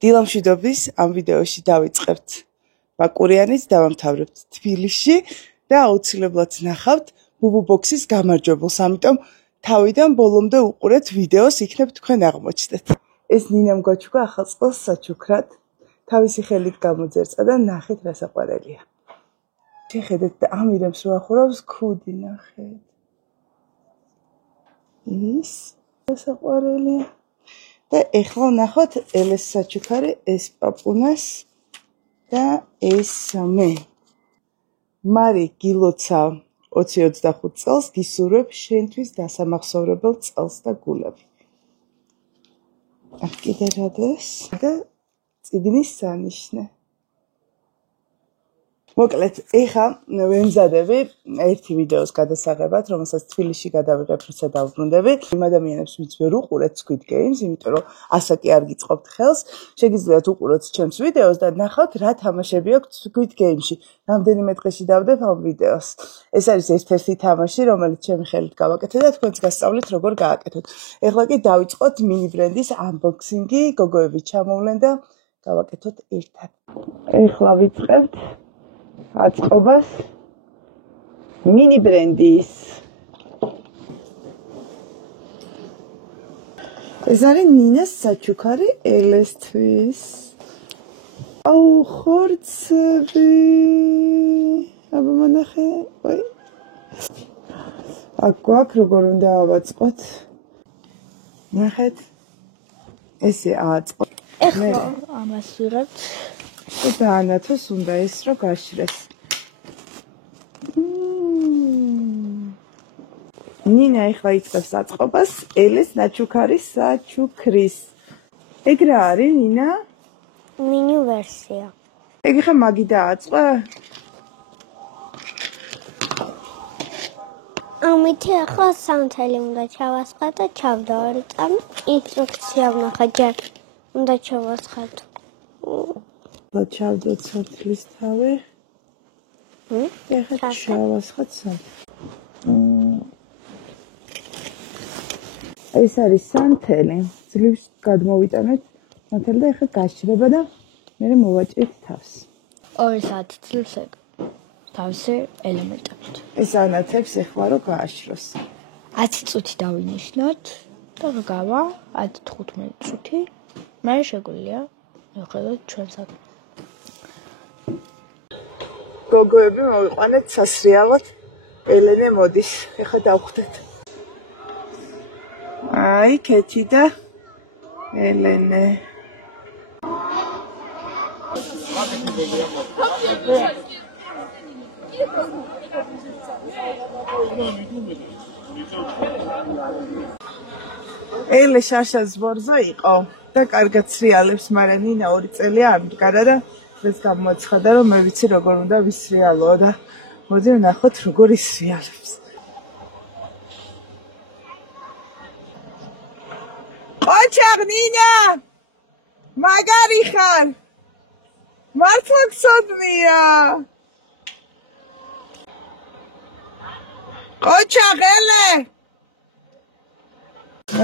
დილამშვიდობის ამ ვიდეოში დავიწყებთ ბაკურიანից, დავამთავრებთ თბილისში და აუცილებლად ნახავთ ბუბუ-ბოქსის გამარჯვებულს, ამიტომ თავიდან ბოლომდე უყურეთ ვიდეოს, იქნებ თქვენ აღმოჩნდეთ. ეს ნინამ გაჩუქა ახალწელს საჩუქრად, თავისი ხელით გამოძერწა და ნახეთ რა საყვარელია. შეხედეთ და ამირებს რო ახურავს ქუდი, ნახეთ. ის რა საყვარელია. და ეხლა ნახოთ ელეს საჩუქარი, ეს პაპუნას და ეს მე. მარი გილოცა 20-25 წელს, გისურვებ შენთვის დასამახსოვრებელ წელს და გულები. აქ კიდე რადეს და წიგნის სანიშნე. მოკლედ, ეხლა ვემზადები ერთი ვიდეოს გადასაღებად, რომელსაც თბილისში გადავიღებ, როცა დავბრუნდები. იმ ადამიანებს ვინც ვერ უყურეთ Squid Games, იმიტომ რომ ასაკი არ გიწყობთ ხელს, შეგიძლიათ უყუროთ ჩემს ვიდეოს და ნახავთ რა თამაშები აქვს Squid Game-ში. რამდენიმე დღეში დავდებ ამ ვიდეოს. ეს არის ერთ-ერთი თამაში, რომელიც ჩემი ხელით გავაკეთე და თქვენც გასწავლით როგორ გააკეთოთ. ეხლა კი დავიწყოთ mini brand-ის unboxing-ი, გოგოები ჩამოვლენ და გავაკეთოთ ერთად. ეხლა ვიწყებთ აწყობას mini brand-ის. ეს არის ნინას საჩუქარი ელესთვის. აუ, ხორცები. აბა მონახე, ვაი. აქ გვაქვს როგორ უნდა ავაწყოთ. ნახეთ. ესე ააწყოთ. ეხლა ამას ვიღებთ. და ანათოს უნდა ეს რო გაშრეს. ნინა ეხლა იწყებს აწყობას ელეს ნაჩუქარის საჩუქრის. ეგ რა არის ნინა? მინი ვერსია. ეგ ხა მაგი დააწყვა? ამითი ახლა სამთელი უნდა ჩავასხა და ჩავდავარ წამ ინსტრუქცია ვნახა ჯერ უნდა ჩავასხათ. და ჩავდოთ სამთლის თავი. ეხლა ჩავასხათ სამთლი. ეს არის სამთელი. ძლივს გადმოვიტანეთ სამთელი და ეხლა გაშრება და მე მოვაჭრით თავს. 2 საათი ძლივს ეგ თავისი ელემენტებით. ეს ანათებს ეხლა რო გააშროს. 10 წუთი დავინიშნოთ და გავა 10-15 წუთი. მე შეგვიძლია ვხედოთ ჩვენს აქ. გოგოები მოვიყვანეთ სასრიალოდ. ელენე მოდის. ეხლა დავხვდეთ. აი, კეთი და ელენე. ელე შარშა ზბორზო იყო და კარგად სრიალებს, მაგრამ ნინა 2 წელია არ მდგარა და ეს გამოაცხადა რომ მე ვიცი როგორ უნდა ვისრიალო და მოდი ვნახოთ როგორ ისრიალებს. ოჩაღ ნინა! მაგარი ხარ! მართლა გსოდნია! ოჩაღ ელე!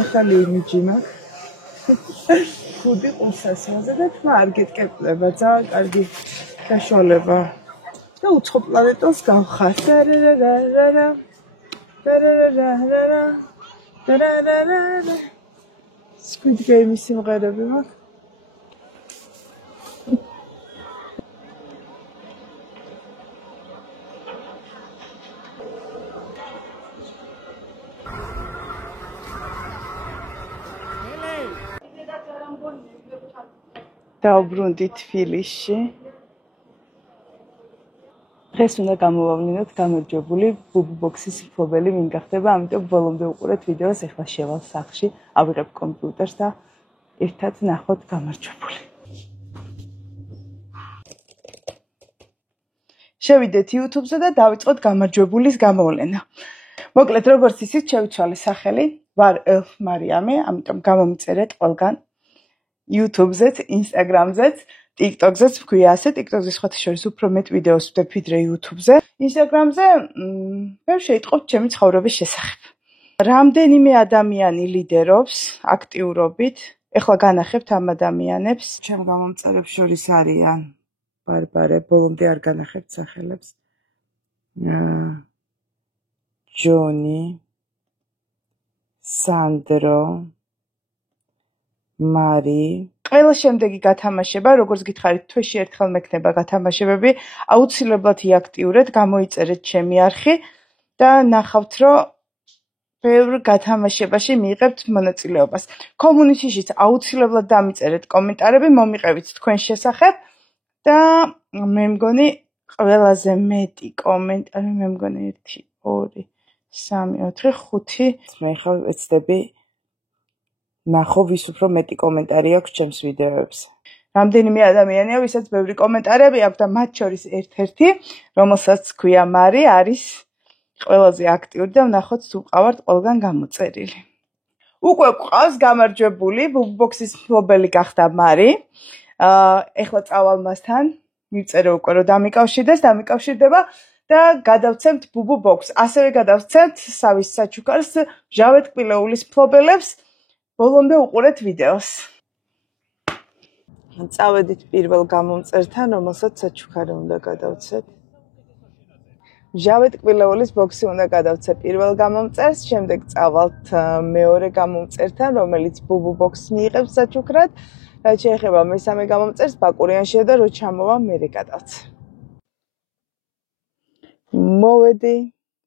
ახალი იმიჯი მაქვს. ხუდი ყურსასმაზე და თმა არ გეტკეპლება, ძალიან კარგი საშუალება. და უცხო პლანეტას გავხარ. Squid Game-ის სიმღერები მაქვს. დავბრუნდი თბილისში. დღეს უნდა გამოვავლინოთ გამარჯვებული ბუბუ-ბოქსის მფლობელი ვინ გახდება, ამიტომ ბოლომდე უყურეთ ვიდეოს. ეხლა შევალ სახლში, ავიღებ კომპიუტერს და ერთად ნახოთ გამარჯვებული. შევიდეთ YouTube-ზე და დავიწყოთ გამარჯვებულის გამოვლენა. მოკლედ, როგორც იცით, შევიცვალე სახელი, ვარ ელფ მარიამი, ამიტომ გამომიწერეთ ყველგან YouTube-ზეც, Instagram-ზეც, TikTok-ზეც ვქვია ასე, TikTok-ზე სხვათა შორის უფრო მეტ ვიდეოს ვდებ ვიდრე YouTube-ზე. Instagram-ზე ვერ შეიტყობთ ჩემი ცხოვრების შესახებ. რამდენიმე ადამიანი ლიდერობს აქტიურობით ეხლა განახებთ ამ ადამიანებს. ჩემ გამომწერებს შორის არიან ბარბარე, ბოლომდე არ განახებთ სახელებს. ჯონი, სანდრო, მარი. ყველა შემდეგი გათამაშება, როგორც გითხარით, თვეში ერთხელ მექნება გათამაშებები, აუცილებლად იაქტიურეთ, გამოიწერეთ ჩემი არხი და ნახავთ, რომ ბევრ გათამაშებაში მიიღებთ მონაწილეობას. კომუნიტიშიც აუცილებლად დამიწერეთ კომენტარები, მომიყევით თქვენ შესახებ და მე მგონი ყველაზე მეტი კომენტარი, მე მგონი 1, 2, 3, 4, 5. მე ხა ეცდები ნახო ვის უფრო მეტი კომენტარი აქვს ჩემს ვიდეოებზე. რამდენიმე ადამიანია, ვისაც ბევრი კომენტარები აქვს და მათ შორის ერთ-ერთი, რომელსაც ქვია მარი, არის ყველაზე აქტიური და ვნახოთ თუ ყავართ ყველგან გამოწერილი. უკვე ყავს გამარჯვებული, ბუბბოქსის მფლობელი გახდა მარი. ეხლა წავალ მასთან, მივწერე უკვე რომ დამიკავშირდება და გადავცემთ ბუბბოქს. ასევე გადავცემთ სავის საჩუქარს, ჟავეთ კბილეულის მფლობელებს. ბოლომდე უყურეთ ვიდეოს. წავედით პირველ გამომწერთან, რომელსაც საჩუქარი უნდა გადავცეთ. ჟავეთ კბილეულის ბოქსი უნდა გადავცე პირველ გამომწერს, შემდეგ წავალთ მეორე გამომწერთან, რომელიც ბუბბოქს მიიღებს საჩუქრად. რაც შეეხება მესამე გამომწერს, ბაკურიანშია და რო ჩამოვა, მერე გადავცე.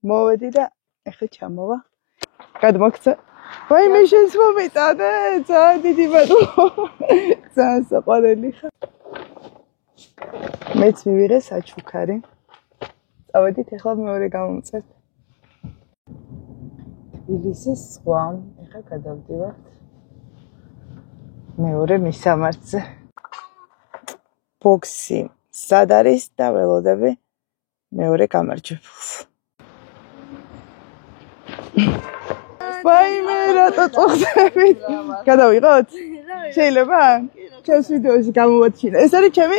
მოვედი და ეხლა ჩამოვა. გადმოგცე. ვაიმე შენს მომიტანე, ძალიან დიდი მადლობა. ძალიან საყვარელი ხარ. მეც მივიღე საჩუქარი. წავედით ეხლა მეორე გამომწერთ. თბილისის ზღვა. ეხლა გადავდივართ მეორე მისამართზე. ბოქსი სად არის და ველოდები მეორე გამარჯვებულს. ვაიმე რატო წუხდებით? გადავიღოთ? შეიძლება? ჩემს ვიდეოში გამოვაჩინე. ეს არის ჩემი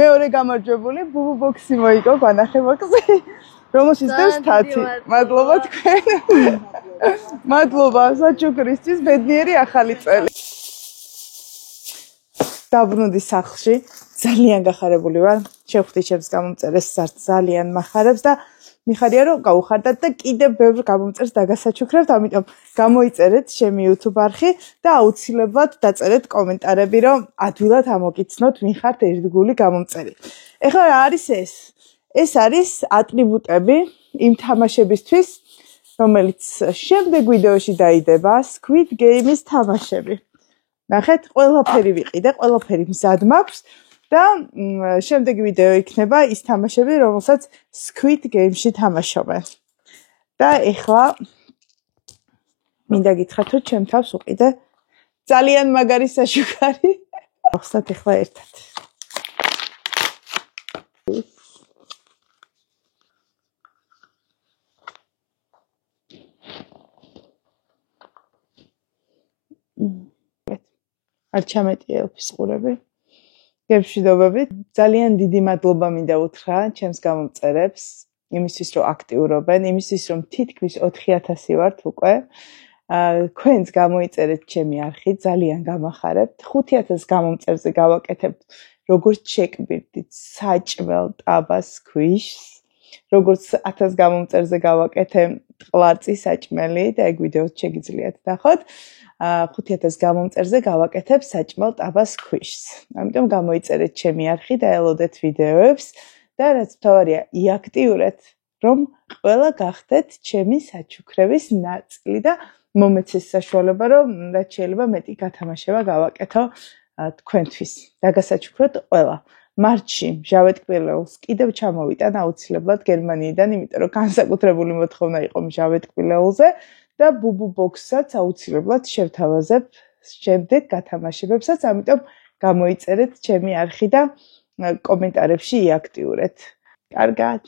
მეორე გამარჯვებული, ბუბბოქსი მოიგო განახებაქსი, რომელშიც დევს 10. მადლობა თქვენ. მადლობა საჩუქრისთვის, ბედნიერი ახალი წელი. დაბრუნდი სახლში, ძალიან გახარებული ვარ. შევხვდი ჩემს გამომწერეს სართ ძალიან მახარებს და მიხარია რომ გაუხარდათ და კიდევ ბევრ გამომწერს დაგასაჩუქრებთ, ამიტომ გამოიწერეთ ჩემი YouTube არხი და აუცილებლად დაწერეთ კომენტარები, რომ ადვილად ამოგიცნოთ ვინ ხართ ერთგული გამომწერი. ეხლა რა არის ეს? ეს არის ატრიბუტები იმ თამაშებისთვის, რომელიც შემდეგ ვიდეოში დაიდება, Squid Game-ის თამაშები. ნახეთ, ყველაფერი ვიყიდე, ყველაფერი მზად მაქვს და შემდეგი ვიდეო იქნება ის თამაშები, რომელსაც Squid Game-ში თამაშობენ. და ეხლა მინდა გითხრათ, რომ ჩემ თავს უყიდე ძალიან მაგარი საშუქარი. ახსნათ ეხლა ერთად. არ ჩამეტია ელფის ყურები. გემშვიდობებით. ძალიან დიდი მადლობა მინდა უთხრა ჩემს გამომწერებს, იმისთვის რომ აქტიურობენ, იმისთვის რომ თითქმის 4000 ვართ უკვე. ქვენც გამოიწერეთ ჩემი არხი, ძალიან გამახარებთ. 5000 გამომწერზე გავაკეთებ როგორც შეკვირდით საჭმელ ტაბას ქვიშს, როგორც 1000 გამომწერზე გავაკეთე ტყლარწი საჭმელი და ეგ ვიდეოც შეგიძლიათ ნახოთ. 5000 გამომწერზე გავაკეთებ საჭმელ ტაბას ქვიშს. ამიტომ გამოიწერეთ ჩემი არხი და ელოდეთ ვიდეოებს და რაც მთავარია, იაქტიურეთ, რომ ყველა გახდეთ ჩემი საჩუქრების ნაწილი და მომეცეს საშუალება, რომ რაც შეიძლება მეტი გათამაშება გავაკეთო თქვენთვის. დაგასაჩუქროთ ყველა. მარტში ჟავეთ კბილეულს კიდევ ჩამოვიტან აუცილებლად გერმანიიდან, იმიტომ რომ განსაკუთრებული მოთხოვნა იყო ჟავეთ კბილეულზე და ბუბბოქსაც აუცილებლად შევთავაზებ შემდეგ გათამაშებებსაც, ამიტომ გამოიწერეთ ჩემი არხი და კომენტარებში იაქტიურეთ. კარგად.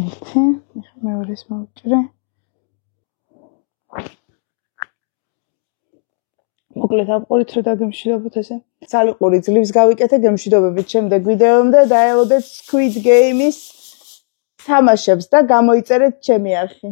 ერთი, მეორეს მოვჭრე. მოკლედ ამყურით რომ დაგემშვიდობოთ ესე. სალიყური ძლივს გავიკეთე, გემშვიდობებით შემდეგ ვიდეომდე და ელოდეთ Squid Game-ის თამაშებს და გამოიწერეთ ჩემი არხი.